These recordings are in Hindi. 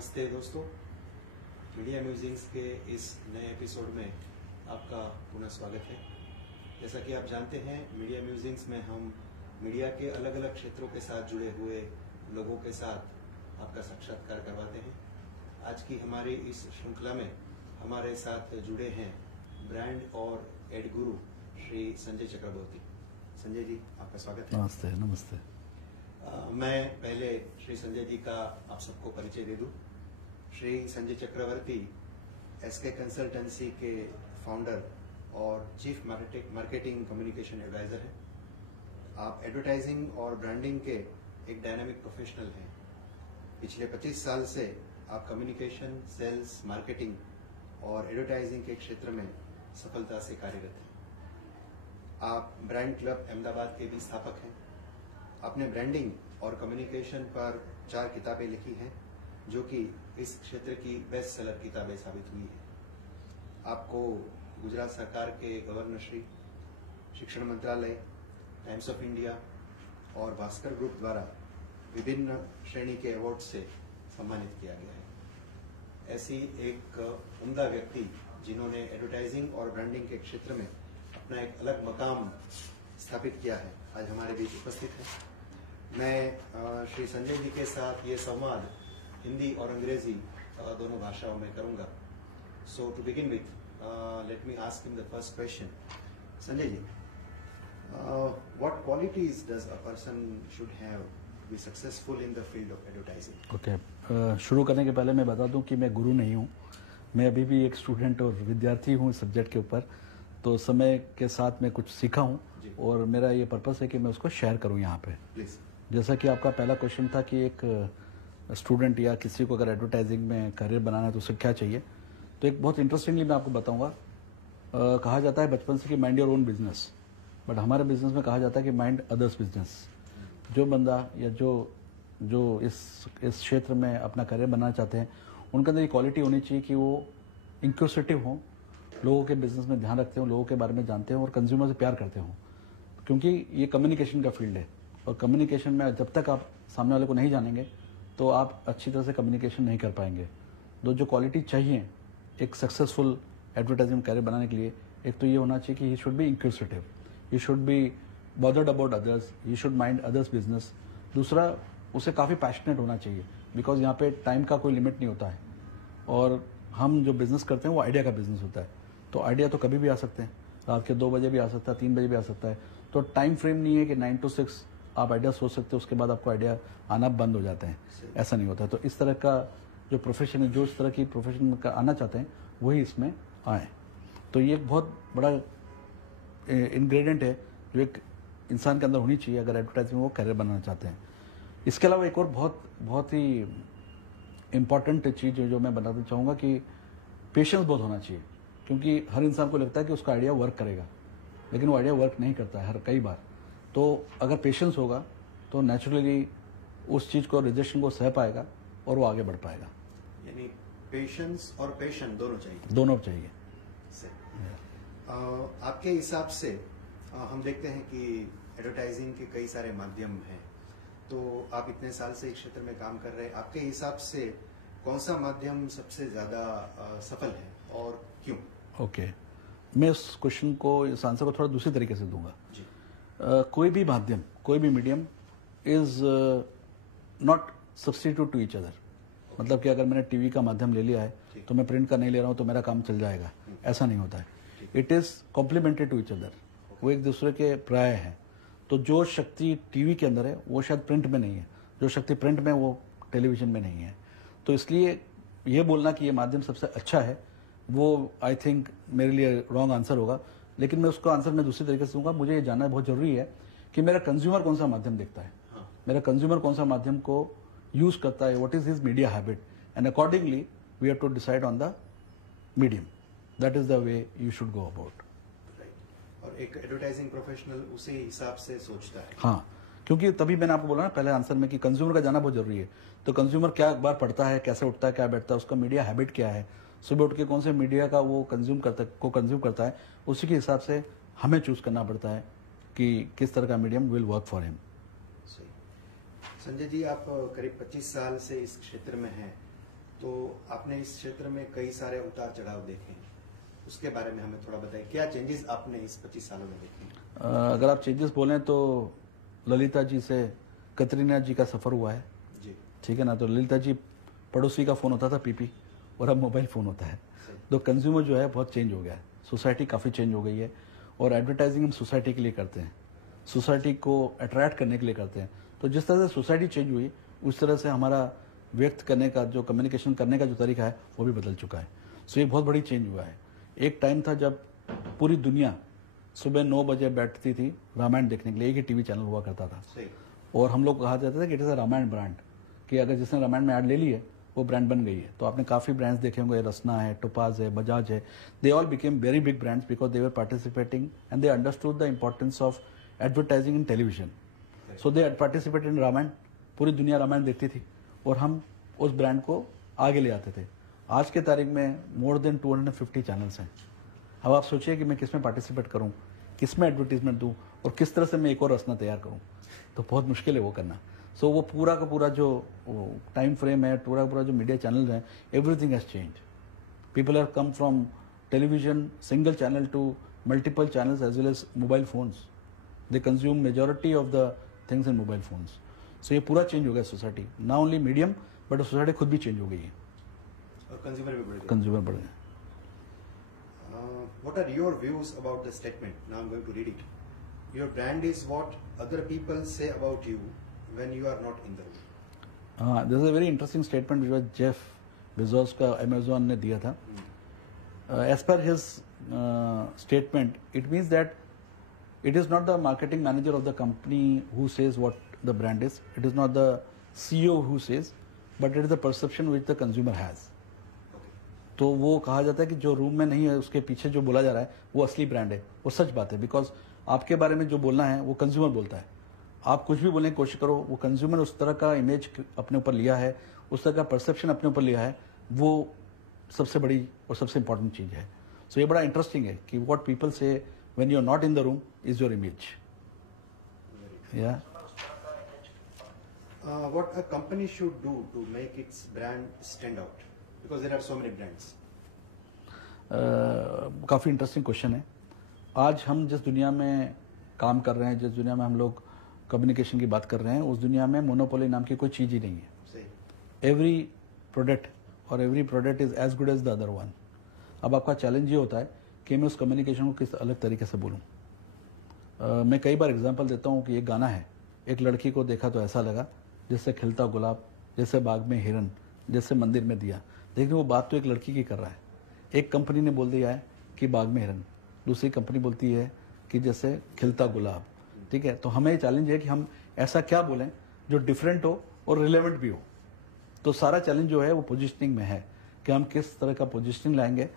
नमस्ते दोस्तों, मीडिया म्यूजिंग्स के इस नए एपिसोड में आपका पुनः स्वागत है। जैसा कि आप जानते हैं, मीडिया म्यूजिंग्स में हम मीडिया के अलग अलग क्षेत्रों के साथ जुड़े हुए लोगों के साथ आपका साक्षात्कार करवाते हैं। आज की हमारी इस श्रृंखला में हमारे साथ जुड़े हैं ब्रांड और एड गुरु श्री संजय चक्रवर्ती। संजय जी, आपका स्वागत है। नमस्ते। नमस्ते। मैं पहले श्री संजय जी का आप सबको परिचय दे दूं। श्री संजय चक्रवर्ती एसके कंसल्टेंसी के फाउंडर और चीफ मार्केटिंग कम्युनिकेशन एडवाइजर हैं। आप एडवर्टाइजिंग और ब्रांडिंग के एक डायनामिक प्रोफेशनल हैं। पिछले 25 साल से आप कम्युनिकेशन, सेल्स, मार्केटिंग और एडवर्टाइजिंग के क्षेत्र में सफलता से कार्यरत हैं। आप ब्रांड क्लब अहमदाबाद के भी स्थापक हैं। आपने ब्रांडिंग और कम्युनिकेशन पर 4 किताबें लिखी हैं, जो कि इस क्षेत्र की बेस्ट सेलर किताबें साबित हुई हैं। आपको गुजरात सरकार के गवर्नर श्री, शिक्षण मंत्रालय, टाइम्स ऑफ इंडिया और भास्कर ग्रुप द्वारा विभिन्न श्रेणी के अवार्ड से सम्मानित किया गया है। ऐसी एक उम्दा व्यक्ति जिन्होंने एडवर्टाइजिंग और ब्रांडिंग के क्षेत्र में अपना एक अलग मकाम स्थापित किया है, आज हमारे बीच उपस्थित है। मैं श्री संजय जी के साथ ये संवाद हिंदी और अंग्रेजी दोनों भाषाओं में करूंगा। So to begin with, let me ask him the first question. Sanjay ji, what qualities does a person should have be successful in the field of advertising? Okay, शुरू करने के पहले मैं बता दूं कि मैं गुरु नहीं हूं। मैं अभी भी एक स्टूडेंट और विद्यार्थी हूं इस सब्जेक्ट के ऊपर। तो समय के साथ मैं कुछ सीखा हूं और मेरा ये पर्पस है कि मैं उसको शेयर करूं यहाँ पे। प्लीज। जैसा कि आपका पहला क्वेश्चन था कि एक स्टूडेंट या किसी को अगर एडवर्टाइजिंग में करियर बनाना है तो उसे क्या चाहिए, तो एक बहुत इंटरेस्टिंगली मैं आपको बताऊंगा। कहा जाता है बचपन से कि mind your own business, but हमारे बिजनेस में कहा जाता है कि माइंड अदर्स बिजनेस। जो बंदा या जो इस क्षेत्र में अपना करियर बनाना चाहते हैं, उनके अंदर ये क्वालिटी होनी चाहिए कि वो इंक्यूसिटिव हों, लोगों के बिजनेस में ध्यान रखते हो, लोगों के बारे में जानते हो और कंज्यूमर से प्यार करते हो। क्योंकि ये कम्युनिकेशन का फील्ड है और कम्युनिकेशन में जब तक आप सामने वाले को नहीं जानेंगे तो आप अच्छी तरह से कम्युनिकेशन नहीं कर पाएंगे। जो क्वालिटी चाहिए एक सक्सेसफुल एडवर्टाइजिंग कैरियर बनाने के लिए, एक तो ये होना चाहिए कि he should be inquisitive, he should be bothered about others, he should mind others business. दूसरा, उसे काफ़ी पैशनेट होना चाहिए, बिकॉज यहाँ पे टाइम का कोई लिमिट नहीं होता है और हम जो बिजनेस करते हैं वो आइडिया का बिजनेस होता है। तो आइडिया तो कभी भी आ सकते हैं, रात के 2 बजे भी आ सकता है, 3 बजे भी आ सकता है। तो टाइम फ्रेम नहीं है कि 9 to 6 आप आइडिया सोच सकते हो, उसके बाद आपको आइडिया आना बंद हो जाते हैं, ऐसा नहीं होता है। तो इस तरह का जो प्रोफेशन है, जो इस तरह की प्रोफेशन का आना चाहते हैं वही इसमें आए। तो ये एक बहुत बड़ा इंग्रेडिएंट है जो एक इंसान के अंदर होनी चाहिए अगर एडवर्टाइजिंग में वो कैरियर बनाना चाहते हैं। इसके अलावा एक और बहुत ही इम्पॉर्टेंट चीज़ जो मैं बताना चाहूँगा कि पेशेंस बहुत होना चाहिए। क्योंकि हर इंसान को लगता है कि उसका आइडिया वर्क करेगा, लेकिन वो आइडिया वर्क नहीं करता है कई बार। तो अगर पेशेंस होगा तो नेचुरली उस चीज़ को, रिजेक्शन को सह पाएगा और वो आगे बढ़ पाएगा। यानी पेशेंस और पैशन दोनों चाहिए। दोनों चाहिए। आपके हिसाब से हम देखते हैं कि एडवर्टाइजिंग के कई सारे माध्यम हैं, तो आप इतने साल से इस क्षेत्र में काम कर रहे हैं, आपके हिसाब से कौन सा माध्यम सबसे ज्यादा सफल है और क्यों? ओके, मैं इस क्वेश्चन को, इस आंसर को थोड़ा दूसरी तरीके से दूंगा जी। कोई भी माध्यम, कोई भी medium is not substitute to each other. मतलब कि अगर मैंने टीवी का माध्यम ले लिया है तो मैं प्रिंट का नहीं ले रहा हूं तो मेरा काम चल जाएगा, ऐसा नहीं होता है। It is complementary to each other, वो एक दूसरे के पर्याय हैं। तो जो शक्ति टीवी के अंदर है वो शायद प्रिंट में नहीं है, जो शक्ति प्रिंट में वो टेलीविजन में नहीं है। तो इसलिए ये बोलना कि ये माध्यम सबसे अच्छा है, वो आई थिंक मेरे लिए रॉन्ग आंसर होगा। लेकिन मैं उसका आंसर मैं दूसरी तरीके से दूंगा। मुझे ये जानना बहुत जरूरी है कि मेरा कंज्यूमर कौन सा माध्यम देखता है, मेरा कंज्यूमर कौन सा माध्यम को यूज करता है, what is his media habit, and accordingly we have to decide on the medium. That is the way you should go about. और एक एडवर्टाइजिंग प्रोफेशनल उसी हिसाब से सोचता है। हाँ, क्योंकि तभी मैंने आपको बोला ना पहले आंसर में कि कंज्यूमर का जाना बहुत जरूरी है। तो कंज्यूमर क्या अखबार पढ़ता है, कैसे उठता है, क्या बैठता है, उसका मीडिया हैबिट क्या है, सुबह उठ के कौन से मीडिया का वो कंज्यूम करता है, उसी के हिसाब से हमें चूज करना पड़ता है कि किस तरह का medium will work for him. सही। संजय जी, आप करीब 25 साल से इस क्षेत्र में हैं, तो आपने इस क्षेत्र में कई सारे उतार चढ़ाव देखे हैं, उसके बारे में हमें थोड़ा बताइए, क्या चेंजेस आपने इस 25 सालों में देखे हैं? अगर आप चेंजेस बोलें तो ललिता जी से कतरीना जी का सफ़र हुआ है, जी। ठीक है ना। तो ललिता जी पड़ोसी का फ़ोन होता था पीपी, और अब मोबाइल फ़ोन होता है। तो कंज्यूमर जो है बहुत चेंज हो गया है, सोसाइटी काफ़ी चेंज हो गई है। और एडवर्टाइजिंग हम सोसाइटी के लिए करते हैं, सोसाइटी को अट्रैक्ट करने के लिए करते हैं। तो जिस तरह से सोसाइटी चेंज हुई, उस तरह से हमारा व्यक्त करने का जो कम्युनिकेशन करने का जो तरीका है वो भी बदल चुका है। सो ये बहुत बड़ी चेंज हुआ है। एक टाइम था जब पूरी दुनिया सुबह 9 बजे बैठती थी रामायण देखने के लिए, एक ही टीवी चैनल हुआ करता था। और हम लोग कहा जाता था कि it is a Ramayan brand, कि अगर जिसने रामायण में ऐड ले ली है वो ब्रांड बन गई है। तो आपने काफ़ी ब्रांड्स देखे होंगे, रसना है, टोपाज है, बजाज है। They all became very big brands because they were participating and they understood the importance of advertising in television. So they participated in Ramayan, पूरी दुनिया रामायण देखती थी और हम उस ब्रांड को आगे ले आते थे। आज के तारीख में मोर देन 250 चैनल्स हैं। अब आप सोचिए कि मैं किस में पार्टिसिपेट करूं, किस में एडवर्टीजमेंट दूं और किस तरह से मैं एक और रचना तैयार करूं, तो बहुत मुश्किल है वो करना। सो वो पूरा का पूरा जो टाइम फ्रेम है, पूरा का पूरा जो मीडिया चैनल है, everything has change. People have come from television single channel to multiple channels as well as mobile phones. They consume majority of the things in mobile phones. So ये पूरा चेंज हो गया सोसाइटी, ना ओनली मीडियम बट सोसाइटी खुद भी चेंज हो गई है और कंज्यूमर भी बढ़ गए। कंज्यूमर बढ़ गए। What are your views about the statement? Now I'm going to read it. Your brand is what other people say about you when you are not in the room. This is a very interesting statement which was Jeff Bezos का Amazon ने दिया था. As per his statement, it means that it is not the marketing manager of the company who says what the brand is. It is not the CEO who says, but it is the perception which the consumer has. तो वो कहा जाता है कि जो रूम में नहीं है उसके पीछे जो बोला जा रहा है वो असली ब्रांड है। वो सच बात है, बिकॉज आपके बारे में जो बोलना है वो कंज्यूमर बोलता है। आप कुछ भी बोलने की कोशिश करो, वो कंज्यूमर उस तरह का इमेज अपने ऊपर लिया है, उस तरह का परसेप्शन अपने ऊपर लिया है, वो सबसे बड़ी और सबसे इंपॉर्टेंट चीज़ है। सो ये बड़ा इंटरेस्टिंग है कि what people say when you are not in the room is your image. या What a company should do to make its brand stand out? Because there are so many brands. काफ़ी इंटरेस्टिंग क्वेश्चन है। आज हम जिस दुनिया में काम कर रहे हैं, जिस दुनिया में हम लोग कम्युनिकेशन की बात कर रहे हैं, उस दुनिया में मोनोपोली नाम की कोई चीज़ ही नहीं है। एवरी प्रोडक्ट और every product is as good as the other one. अब आपका चैलेंज ये होता है कि मैं उस कम्युनिकेशन को किस अलग तरीके से बोलूँ। मैं कई बार एग्जांपल देता हूँ कि एक गाना है, एक लड़की को देखा तो ऐसा लगा जैसे खिलता गुलाब, जैसे बाग में हिरन, जैसे मंदिर में दिया। लेकिन वो बात तो एक लड़की की कर रहा है। एक कंपनी ने बोल दिया है कि बाग में हिरन, दूसरी कंपनी बोलती है कि जैसे खिलता गुलाब। ठीक है, तो हमें चैलेंज है कि हम ऐसा क्या बोलें जो डिफरेंट हो और रिलेवेंट भी हो। तो सारा चैलेंज जो है वो पोजिशनिंग में है कि हम किस तरह का पोजिशनिंग लाएंगे,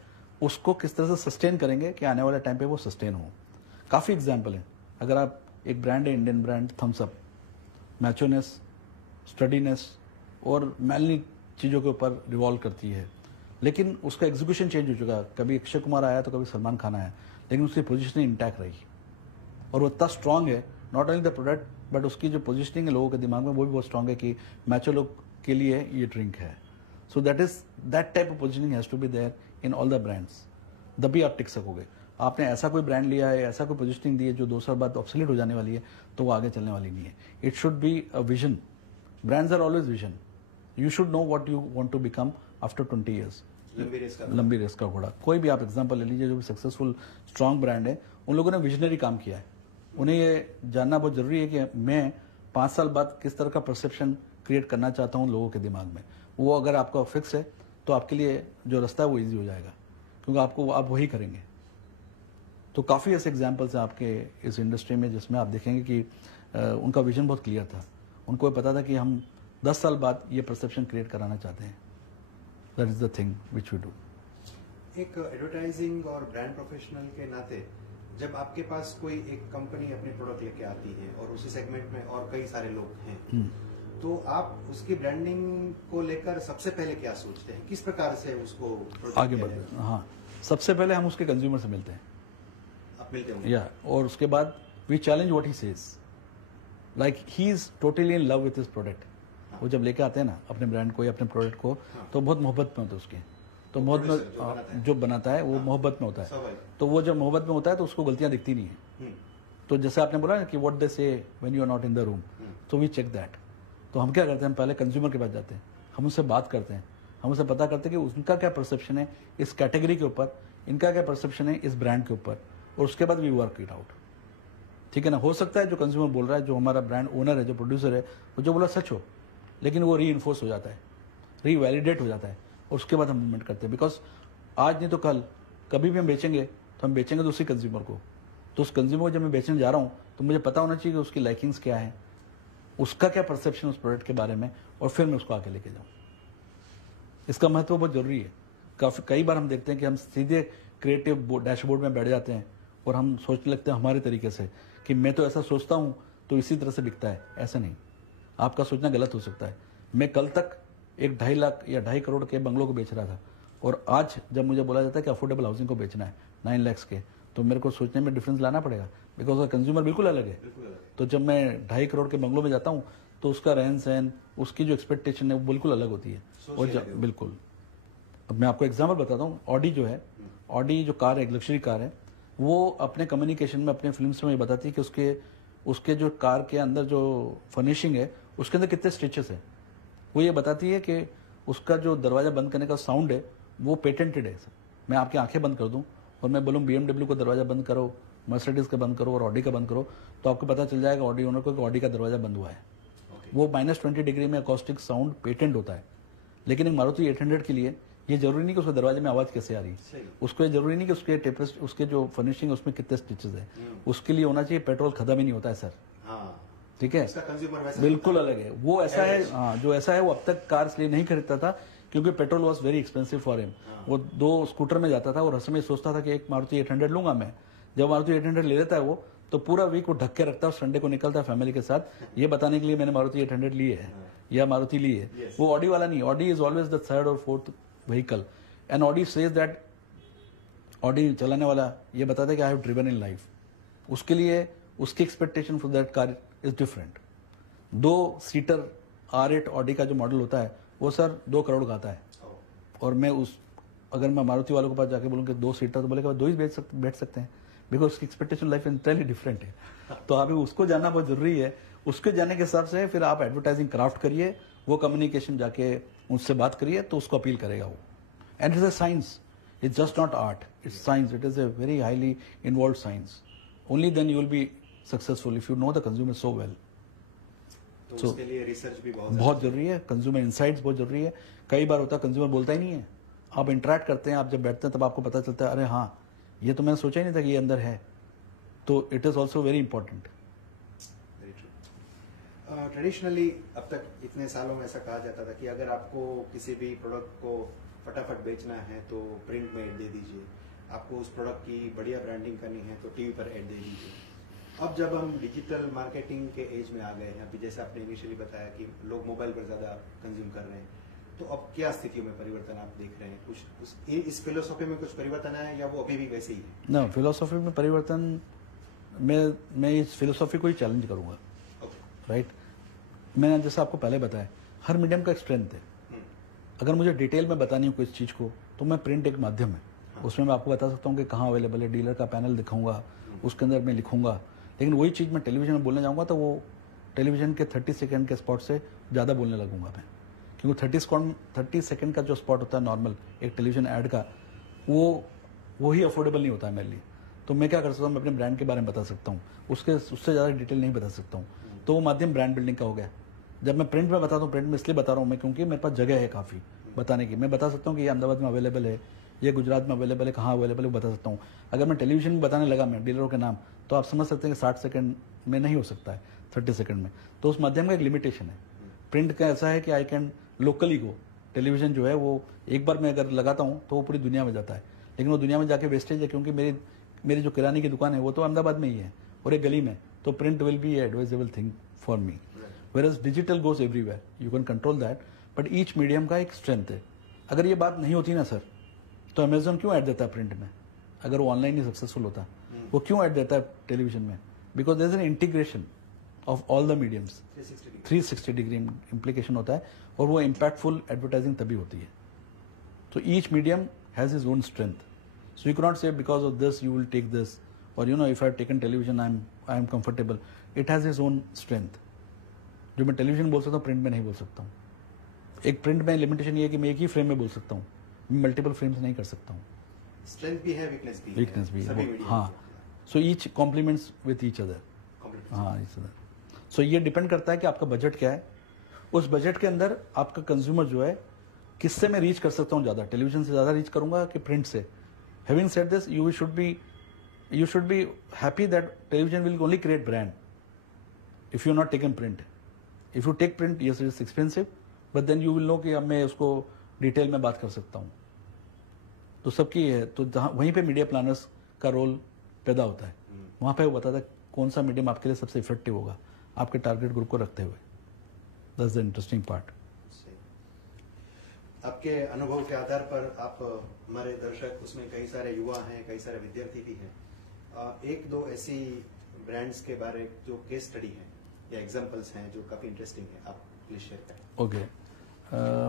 उसको किस तरह से सस्टेन करेंगे कि आने वाले टाइम पे वो सस्टेन हो। काफ़ी एग्जाम्पल है। अगर आप एक ब्रांड है, Indian brand Thums Up, machoness, sturdiness और मैलनी चीज़ों के ऊपर रिवॉल्व करती है, लेकिन उसका एग्जीक्यूशन चेंज हो चुका है। कभी अक्षय कुमार आया तो कभी सलमान खान आया, लेकिन उसकी पोजीशनिंग इंटैक्ट रही और वो इतना स्ट्रांग है, not only the product but उसकी जो पोजीशनिंग है लोगों के दिमाग में वो भी बहुत स्ट्रांग है कि मैचो लोग के लिए ये ड्रिंक है। So that type of positioning has to be there in all the brands, तभी आप टिक सकोगे। आपने ऐसा कोई ब्रांड लिया है, ऐसा कोई पोजीशनिंग दी है जो 2 साल बाद ऑब्सोलीट हो जाने वाली है, तो वो आगे चलने वाली नहीं है। It should be a vision. Brands are always vision. You should know what you want to become after 20 years. लंबी रेस का घोड़ा। कोई भी आप एग्जांपल ले लीजिए, जो भी सक्सेसफुल स्ट्रांग ब्रांड है, उन लोगों ने विजनरी काम किया है। उन्हें ये जानना बहुत जरूरी है कि मैं 5 साल बाद किस तरह का परसेप्शन क्रिएट करना चाहता हूँ लोगों के दिमाग में। वो अगर आपका फिक्स है तो आपके लिए जो रास्ता है वो ईजी हो जाएगा, क्योंकि आपको आप वही करेंगे। तो काफ़ी ऐसे एग्जाम्पल्स हैं आपके इस इंडस्ट्री में जिसमें आप देखेंगे कि उनका विजन बहुत क्लियर था। उनको पता था कि हम 10 साल बाद ये परसेप्शन क्रिएट कराना चाहते हैं। That is the thing which we do. एक एडवर्टाइजिंग और ब्रांड प्रोफेशनल के नाते जब आपके पास कोई एक कंपनी अपने प्रोडक्ट लेके आती है और उसी सेगमेंट में और कई सारे लोग हैं, तो आप उसकी ब्रांडिंग को लेकर सबसे पहले क्या सोचते हैं, किस प्रकार से उसको आगे बढ़ते हैं? हाँ, सबसे पहले हम उसके कंज्यूमर से मिलते हैं। आप मिलते होंगे? या और उसके बाद we challenge what he says, like he is totally in love with his product. वो जब लेके आते हैं ना अपने ब्रांड को या अपने प्रोडक्ट को, तो बहुत मोहब्बत में होते हैं उसके, तो मोहब्बत में जो बनाता है वो मोहब्बत में होता है, तो वो जब मोहब्बत में होता है तो उसको गलतियां दिखती नहीं है। तो जैसे आपने बोला ना कि what they say when you are not in the room, तो वी चेक दैट। तो हम क्या करते हैं, हम पहले कंज्यूमर के पास जाते हैं, हम उससे बात करते हैं, हम उससे पता करते हैं कि उनका क्या परसेप्शन है इस कैटेगरी के ऊपर, इनका क्या परसेप्शन है इस ब्रांड के ऊपर, और उसके बाद वी वर्क इट आउट। ठीक है ना। हो सकता है जो कंज्यूमर बोल रहा है, जो हमारा ब्रांड ओनर है, जो प्रोड्यूसर है, वो जो बोला सच हो, लेकिन वो री इन्फोर्स हो जाता है, री वैलिडेट हो जाता है, और उसके बाद हम मूवमेंट करते हैं। बिकॉज आज नहीं तो कल कभी भी हम बेचेंगे तो हम बेचेंगे तो उसी कंज्यूमर को, तो उस कंज्यूमर को जब मैं बेचने जा रहा हूँ तो मुझे पता होना चाहिए कि उसकी लाइकिंग्स क्या है, उसका क्या परसेप्शन उस प्रोडक्ट के बारे में, और फिर मैं उसको आगे लेके जाऊँ। इसका महत्व बहुत जरूरी है। कई बार हम देखते हैं कि हम सीधे क्रिएटिव डैशबोर्ड में बैठ जाते हैं और हम सोचने लगते हैं हमारे तरीके से कि मैं तो ऐसा सोचता हूँ तो इसी तरह से बिकता है। ऐसा नहीं, आपका सोचना गलत हो सकता है। मैं कल तक एक 2.5 लाख या 2.5 करोड़ के बंगलों को बेच रहा था, और आज जब मुझे बोला जाता है कि अफोर्डेबल हाउसिंग को बेचना है 9 लाख के, तो मेरे को सोचने में डिफरेंस लाना पड़ेगा, बिकॉज कंज्यूमर बिल्कुल अलग है। तो जब मैं 2.5 करोड़ के बंगलों में जाता हूँ तो उसका रहन सहन, उसकी जो एक्सपेक्टेशन है वो बिल्कुल अलग होती है। और बिल्कुल, अब मैं आपको एग्जाम्पल बताता हूँ। ऑडी जो है, ऑडी जो कार है, एक लग्जरी कार है, वो अपने कम्युनिकेशन में, अपने फिल्म्स में ये बताती है कि उसके जो कार के अंदर जो फर्निशिंग है उसके अंदर कितने स्टिचेस है। वो ये बताती है कि उसका जो दरवाजा बंद करने का साउंड है वो पेटेंटेड है। मैं आपकी आंखें बंद कर दूं और मैं बोलूँ BMW को दरवाजा बंद करो, मर्सिडीज का बंद करो और ऑडी का बंद करो, तो आपको पता चल जाएगा ऑडी ओनर को कि ऑडी का दरवाजा बंद हुआ है। वो -20 डिग्री में अकॉस्टिक साउंड पेटेंट होता है। लेकिन एक मारुति 800 के लिए ये जरूरी नहीं कि उसके दरवाजे में आवाज कैसे आ रही है, उसको ये जरूरी नहीं कि उसके टेपेस्ट, उसके जो फर्निशिंग है उसमें कितने स्टिचेस है, उसके लिए होना चाहिए पेट्रोल खत्म ही नहीं होता है सर। ठीक है, बिल्कुल अलग है वो। ऐसा है, हाँ, जो ऐसा है वो अब तक कार इसलिए नहीं खरीदता था क्योंकि petrol was very expensive for him. वो 2 स्कूटर में जाता था और हर समय सोचता था कि एक मारुति 800 लूंगा मैं। जब मारुति 800 ले लेता है वो, तो पूरा वीक वो ढक के रखता है, संडे को निकलता है फैमिली के साथ ये बताने के लिए मैंने मारुति 800 ली है या मारुति ली है। वो ऑडी वाला नहीं, Audi is always the 3rd और 4th vehicle, and Audi says that, Audi चलाने वाला ये बताता है कि I have driven in life. उसके लिए उसकी expectation for that car is different. 2 seater R8 Audi का जो मॉडल होता है वो सर 2 करोड़ का आता है, और मैं अगर मैं मारुति वालों के पास जाके बोलूँ कि 2 सीटर, तो बोलेगा 2 ही बैठ सकते हैं, बिकॉज उसकी एक्सपेक्टेशन लाइफ इंटायरली डिफरेंट है। तो अभी उसको जानना बहुत जरूरी है। उसके जानने के हिसाब से फिर आप एडवर्टाइजिंग क्राफ्ट करिए, वो कम्युनिकेशन जाके उनसे बात करिए तो उसको अपील करेगा वो। And it's a science, it's just not art, it's science, it is a very highly involve science. Only then you will be successful if you know the consumer so well. तो उसके लिए रिसर्च भी बहुत जरूरी है, कंज्यूमर इनसाइट्स बहुत जरूरी है। कई बार होता है कंज्यूमर बोलता ही नहीं है, आप इंटरेक्ट करते हैं, आप जब बैठते हैं तब आपको पता चलता है अरे हाँ ये तो मैंने सोचा ही नहीं था कि ये अंदर है। तो it is also very important. Traditionally अब तक इतने सालों में ऐसा कहा जाता था कि अगर आपको किसी भी प्रोडक्ट को फटाफट बेचना है तो प्रिंट में ऐड दे दीजिए, आपको उस प्रोडक्ट की बढ़िया ब्रांडिंग करनी है तो टीवी पर ऐड दे दीजिए। अब जब हम डिजिटल मार्केटिंग के एज में आ गए हैं, अभी जैसे आपने इनिशियली बताया कि लोग मोबाइल पर ज्यादा कंज्यूम कर रहे हैं, तो अब क्या स्थितियों में परिवर्तन आप देख रहे हैं? कुछ इस फिलोसॉफी में कुछ परिवर्तन है या वो अभी भी वैसे ही है? ना, फिलोसॉफी में परिवर्तन, मैं इस फिलोसॉफी को ही चैलेंज करूंगा। राइट, मैंने जैसे आपको पहले बताया, हर मीडियम का एक स्ट्रेंथ है। अगर मुझे डिटेल में बतानी हो किस चीज को, तो मैं प्रिंट एक माध्यम है, उसमें मैं आपको बता सकता हूँ कि कहाँ अवेलेबल है, डीलर का पैनल दिखाऊंगा, उसके अंदर मैं लिखूंगा। लेकिन वही चीज मैं टेलीविजन में बोलने जाऊंगा तो वो टेलीविजन के 30 सेकंड के स्पॉट से ज्यादा बोलने लगूंगा मैं, क्योंकि 30 सेकंड का जो स्पॉट होता है नॉर्मल एक टेलीविजन ऐड का, वो ही अफोर्डेबल नहीं होता है मेरे लिए। तो मैं क्या कर सकता हूँ, मैं अपने ब्रांड के बारे में बता सकता हूँ, उससे ज़्यादा डिटेल नहीं बता सकता हूँ। तो वो माध्यम ब्रांड बिल्डिंग का हो गया। जब मैं प्रिंट में बताता हूँ, प्रिंट में इसलिए बता रहा हूँ मैं क्योंकि मेरे पास जगह है काफ़ी बताने की। मैं बता सकता हूँ कि ये अहमदाबाद में अवेलेबल है, ये गुजरात में अवेलेबल है, कहाँ अवेलेबल है वो बता सकता हूँ। अगर मैं टेलीविजन में बताने लगा मैं डीलरों के नाम, तो आप समझ सकते हैं कि 60 सेकंड में नहीं हो सकता है, 30 सेकंड में। तो उस माध्यम का एक लिमिटेशन है। प्रिंट का ऐसा है कि I can locally go, television जो है वो एक बार मैं अगर लगाता हूँ तो वो पूरी दुनिया में जाता है, लेकिन वो दुनिया में जाके वेस्टेज है, क्योंकि मेरी जो किराने की दुकान है वो तो अहमदाबाद में ही है और एक गली में, तो print will be advisable thing for me. Where digital goes everywhere, you can control that, but each medium का एक स्ट्रेंथ है। अगर ये बात नहीं होती ना सर, तो अमेजोन क्यों ऐड देता है प्रिंट में? अगर वो ऑनलाइन ही सक्सेसफुल होता, वो क्यों ऐड देता है टेलीविजन में? Because there is an integration of all the mediums 360 degree implication होता है, और वो इम्पैक्टफुल एडवर्टाइजिंग तभी होती है. तो each medium has his own strength. So you cannot say because of this you will take this, और you know if I have taken television I am comfortable. It has his own strength. जो मैं टेलीविजन बोल सकता हूँ प्रिंट में नहीं बोल सकता हूँ. एक प्रिंट में लिमिटेशन ये है कि मैं एक ही फ्रेम में बोल सकता हूँ, मैं मल्टीपल फ्रेम्स नहीं कर सकता हूँ. स्ट्रेंथ भी है, वीकनेस भी है. हाँ. So each compliments with each other. हाँ, ईच अदर. सो ये डिपेंड करता है कि आपका बजट क्या है. उस बजट के अंदर आपका कंज्यूमर जो है किससे मैं रीच कर सकता हूँ ज़्यादा, टेलीविजन से ज़्यादा रीच करूँगा कि प्रिंट से. Having said this, you should be happy that television will only create brand if you not taken print. If you take print, yes it is expensive, but then you will know कि अब मैं उसको डिटेल में बात कर सकता हूँ. तो सबकी है, तो जहाँ वहीं पे मीडिया प्लानर्स का रोल पैदा होता है. वहाँ पे वो बताता है कौन सा मीडियम आपके लिए सबसे इफेक्टिव होगा आपके टारगेट ग्रुप को रखते हुए. That's the interesting part. आपके अनुभव के आधार पर आप हमारे दर्शक, उसमें कई सारे युवा हैं, कई सारे विद्यार्थी भी हैं, एक दो ऐसी ब्रांड्स के बारे जो केस स्टडी है या एग्जांपल्स हैं जो काफी इंटरेस्टिंग है, आप प्लीज शेयर करें. ओके.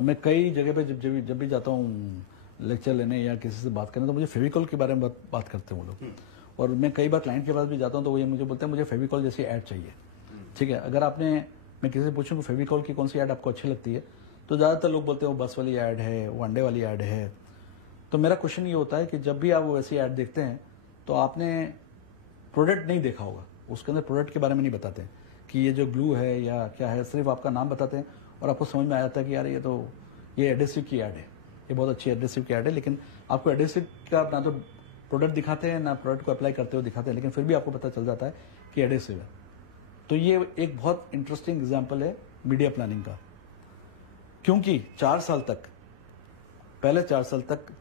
मैं कई जगह पे जब भी जाता हूँ लेक्चर लेने या किसी से बात करने, तो मुझे फेविकॉल के बारे में बात करते हैं वो लोग. और मैं कई बार क्लाइंट के पास भी जाता हूँ तो वो ये मुझे बोलते हैं मुझे फेविकॉल जैसी ऐड चाहिए. ठीक है, अगर मैं किसी से पूछूं कि फेविकॉल की कौन सी ऐड आपको अच्छी लगती है, तो ज़्यादातर लोग बोलते हैं वो बस वाली ऐड है, वो अंडे वाली ऐड है. तो मेरा क्वेश्चन ये होता है कि जब भी आप वो वैसी ऐड देखते हैं तो आपने प्रोडक्ट नहीं देखा होगा, उसके अंदर प्रोडक्ट के बारे में नहीं बताते कि ये जो ग्लू है या क्या है, सिर्फ आपका नाम बताते हैं और आपको समझ में आ जाता है कि यार ये एडेसिव की ऐड है, ये बहुत अच्छी एडेसिव की ऐड है. लेकिन आपको एडेसिव का ना तो प्रोडक्ट दिखाते हैं ना प्रोडक्ट को अप्लाई करते हुए दिखाते हैं, लेकिन फिर भी आपको पता चल जाता है कि एडेसिव है. तो ये एक बहुत इंटरेस्टिंग एग्जाम्पल है मीडिया प्लानिंग का, क्योंकि 4 साल तक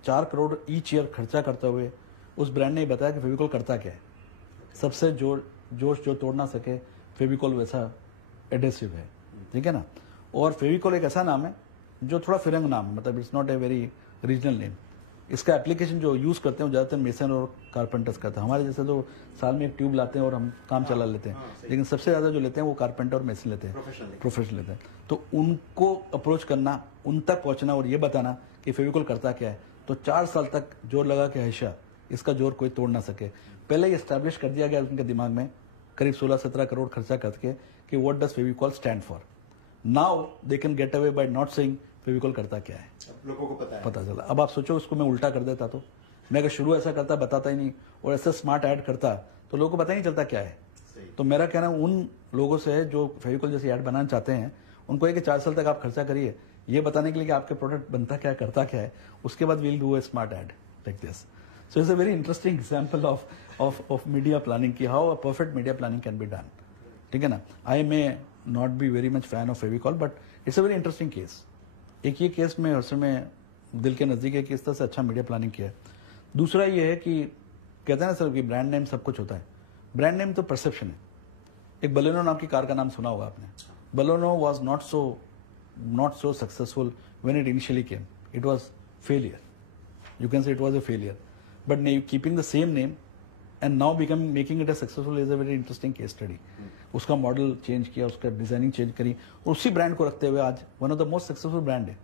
4 करोड़ ईच ईयर खर्चा करते हुए उस ब्रांड ने बताया कि फेविकॉल करता क्या है. सबसे जोश जो तोड़ ना सके, फेविकॉल वैसा एडेसिव है. ठीक है ना. और फेविकॉल एक ऐसा नाम है जो थोड़ा फिरंग नाम है, मतलब it's not a very regional name. इसका एप्लीकेशन जो यूज़ करते हैं ज़्यादातर मेसन और कारपेंटर्स करते हैं. हमारे जैसे तो साल में एक ट्यूब लाते हैं और हम काम चला लेते हैं, लेकिन सबसे ज़्यादा जो लेते हैं वो कारपेंटर और मेसन लेते हैं, प्रोफेशनल लेते हैं. तो उनको अप्रोच करना, उन तक पहुंचना और ये बताना कि फेविकॉल करता क्या है, तो 4 साल तक जोर लगा कि हमेशा इसका जोर कोई तोड़ ना सके. पहले ही एस्टैब्लिश कर दिया गया उनके दिमाग में करीब 16-17 करोड़ खर्चा करके कि what does Fevicol stand for. Now they can get away by not saying Fevicol करता क्या है. लोगों को पता चला. अब आप सोचो उसको मैं उल्टा कर देता, तो मैं अगर शुरू ऐसा करता, बताता ही नहीं, और ऐसा स्मार्ट ऐड करता, तो लोगों को पता ही नहीं चलता क्या है. तो मेरा कहना उन लोगों से है जो फेविकॉल जैसी ऐड बनाना चाहते हैं, उनको है कि 4 साल तक आप खर्चा करिए ये बताने के लिए कि आपके प्रोडक्ट बनता क्या है, करता क्या है, उसके बाद we'll do a smart ad like this. So it's a very interesting example of media planning कि how a perfect media planning can be done. ठीक है ना. I may not be very much fan of Fevicol, but it's a very interesting case. एक ये केस में हर में दिल के नज़दीक है कि इस तरह से अच्छा मीडिया प्लानिंग किया है. दूसरा ये है कि कहते हैं ना सर कि ब्रांड नेम सब कुछ होता है. ब्रांड नेम तो परसेप्शन है. एक बलेनो नाम की कार का नाम सुना होगा आपने. Baleno was not so successful when it initially came. It was failure. You can say it was a failure. But keeping the same name and now making it a successful is a very interesting case study. उसका मॉडल चेंज किया, उसका डिजाइनिंग चेंज करी, और उसी ब्रांड को रखते हुए आज one of the most successful brand है.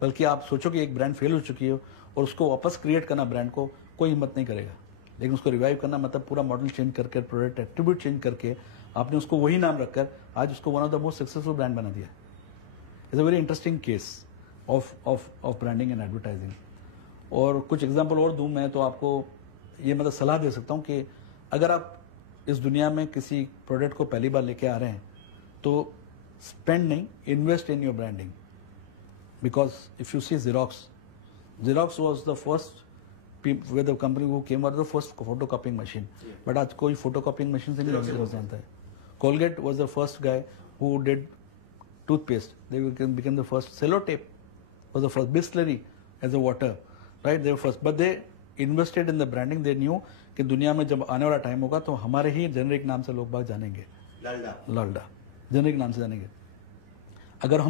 बल्कि आप सोचो कि एक ब्रांड फेल हो चुकी हो और उसको वापस क्रिएट करना, ब्रांड को कोई हिम्मत नहीं करेगा, लेकिन उसको रिवाइव करना मतलब पूरा मॉडल चेंज करके, प्रोडक्ट एट्रीब्यूट चेंज करके आपने उसको वही नाम रखकर आज उसको one of the most successful brand बना दिया. It's a very interesting case of branding and advertising. और कुछ एग्जाम्पल और दूं मैं तो आपको ये मतलब सलाह दे सकता हूं कि अगर आप इस दुनिया में किसी प्रोडक्ट को पहली बार लेके आ रहे हैं तो स्पेंड नहीं, invest in your branding. Because if you see Xerox was the first with the company who came out the first photocopying machine. But आज कोई photocopying machine से नहीं जानता है. Colgate was the first guy who did toothpaste. They became the first. Sellotape was the first. Bisleri as a water, right? They were first. But they invested in the branding. They knew कि दुनिया में जब आने वाला टाइम होगा तो हमारे ही जेनरिक नाम से लोग बाग जानेंगे. लालडा जेनरिक नाम से जानेंगे. अगर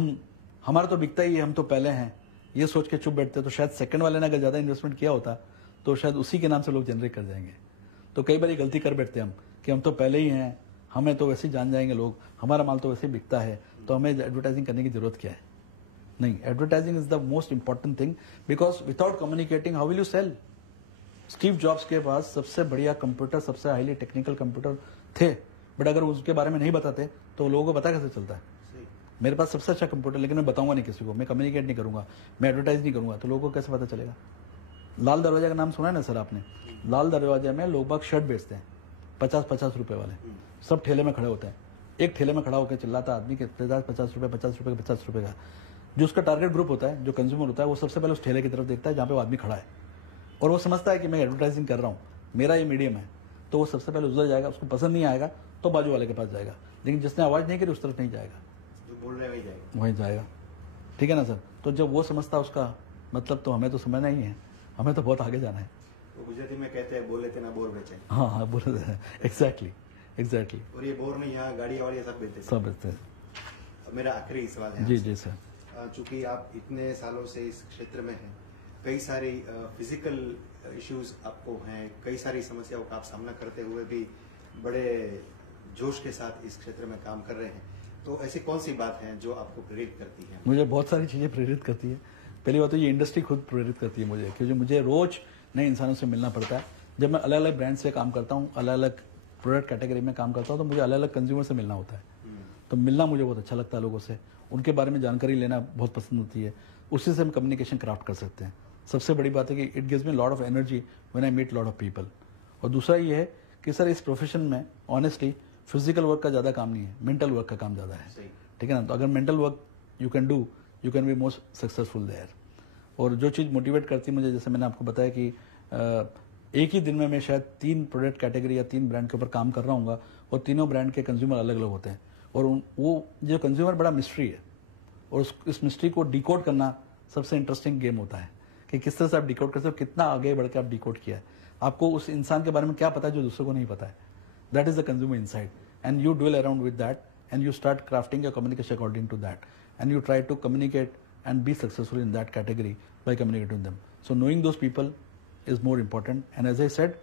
हमारा तो बिकता ही है, हम तो पहले हैं, ये सोच के चुप बैठते तो शायद सेकंड वाले ने अगर ज़्यादा इन्वेस्टमेंट किया होता तो शायद उसी के नाम से लोग जनरेट कर जाएंगे. तो कई बार ये गलती कर बैठते हैं हम कि हम तो पहले ही हैं, हमें तो वैसे ही जान जाएंगे लोग, हमारा माल तो वैसे ही बिकता है, तो हमें एडवर्टाइजिंग करने की जरूरत क्या है? नहीं, advertising is the most important thing, because without communicating how will you sell? Steve Jobs के पास सबसे बढ़िया कंप्यूटर, सबसे हाईली टेक्निकल कंप्यूटर थे, बट अगर उसके बारे में नहीं बताते तो लोगों को पता कैसे चलता है? मेरे पास सबसे अच्छा कंप्यूटर, लेकिन मैं बताऊंगा नहीं किसी को, मैं कम्युनिकेट नहीं करूंगा, मैं एडवर्टाइज नहीं करूंगा, तो लोगों को कैसे पता चलेगा? लाल दरवाजा का नाम सुना है ना सर आपने? लाल दरवाजा में लोग बाग शर्ट बेचते हैं 50-50 रुपए वाले, सब ठेले में खड़े होते हैं। एक ठेले में खड़ा होकर चिल्लाता आदमी के 50 रुपए 50 रुपए 50 रुपए का। जो उसका टारगेट ग्रुप होता है, जो कंज्यूमर होता है, वो सबसे पहले उस ठेले की तरफ देखता है जहाँ पे वो आदमी खड़ा है, और वो समझता है कि मैं एडवर्टाइजिंग कर रहा हूँ, मेरा ये मीडियम है, तो वो सबसे पहले उधर जाएगा। उसको पसंद नहीं आएगा तो बाजू वाले के पास जाएगा, लेकिन जिसने आवाज नहीं करी उस तरफ नहीं जाएगा, जो बोल रहे हैं वहीं जाएगा। ठीक है ना सर? तो जब वो समझता है उसका मतलब, तो हमें तो समझना ही है, हमें तो बहुत आगे जाना है। तो गुजराती में कहते हैं बोल लेते ना बोर बेचे। हाँ हाँ, बोल रहे हैं, एग्जैक्टली। और ये बोर नहीं, यहाँ गाड़ी वाड़ी सब बेचते हैं। सब बेचते हैं। अब मेरा आखिरी सवाल है जी आपसे। जी सर। चूंकि आप इतने सालों से इस क्षेत्र में हैं, कई सारी फिजिकल इश्यूज आपको हैं, कई सारी समस्याओं का आप सामना करते हुए भी बड़े जोश के साथ इस क्षेत्र में काम कर रहे हैं, तो ऐसी कौन सी बात है जो आपको प्रेरित करती है? मुझे बहुत सारी चीज़ें प्रेरित करती है। पहली बात तो ये इंडस्ट्री खुद प्रेरित करती है मुझे, क्योंकि मुझे रोज नए इंसानों से मिलना पड़ता है। जब मैं अलग अलग ब्रांड से काम करता हूँ, अलग अलग प्रोडक्ट कैटेगरी में काम करता हूँ, तो मुझे अलग अलग कंज्यूमर से मिलना होता है। तो मिलना मुझे बहुत अच्छा लगता है, लोगों से उनके बारे में जानकारी लेना बहुत पसंद होती है। उसी से हम कम्युनिकेशन क्राफ्ट कर सकते हैं। सबसे बड़ी बात है कि it gives me lot of energy when I meet lot of people. और दूसरा ये है कि सर इस प्रोफेशन में ऑनेस्टली फिजिकल वर्क का ज़्यादा काम नहीं है, मेंटल वर्क का काम ज़्यादा है। ठीक है ना? तो अगर mental work you can do, you can be most successful there. और जो चीज़ मोटिवेट करती है मुझे, जैसे मैंने आपको बताया कि एक ही दिन में मैं शायद 3 प्रोडक्ट कैटेगरी या 3 ब्रांड के ऊपर काम कर रहा हूँ, और तीनों ब्रांड के कंज्यूमर अलग अलग होते हैं, और वो जो कंज्यूमर बड़ा मिस्ट्री है, और इस मिस्ट्री को डिकोड करना सबसे इंटरेस्टिंग गेम होता है कि किस तरह से आप डिकोड करते हो, कितना आगे बढ़ के आप डिकोड किया है, आपको उस इंसान के बारे में क्या पता है जो दूसरों को नहीं पता है। That is the consumer insight, and you dwell around with that, and you start crafting your communication according to that, and you try to communicate and be successful in that category by communicating them. So knowing those people is more important, and as I said,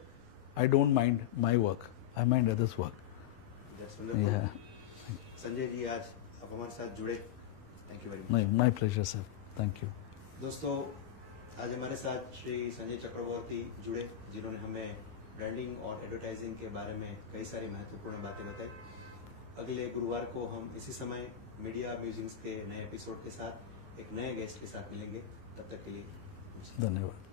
I don't mind my work, I mind others' work. That's wonderful. Yeah. Sanjay ji, आज आप हमारे साथ जुड़े, thank you very much. My pleasure sir, thank you. दोस्तों, आज हमारे साथ श्री संजय चक्रवर्ती जुड़े, जिन्होंने हमें ब्रांडिंग और एडवर्टाइजिंग के बारे में कई सारी महत्वपूर्ण बातें बताई। अगले गुरुवार को हम इसी समय मीडिया म्यूजिक्स के नए एपिसोड के साथ एक नए गेस्ट के साथ मिलेंगे। तब तक के लिए धन्यवाद।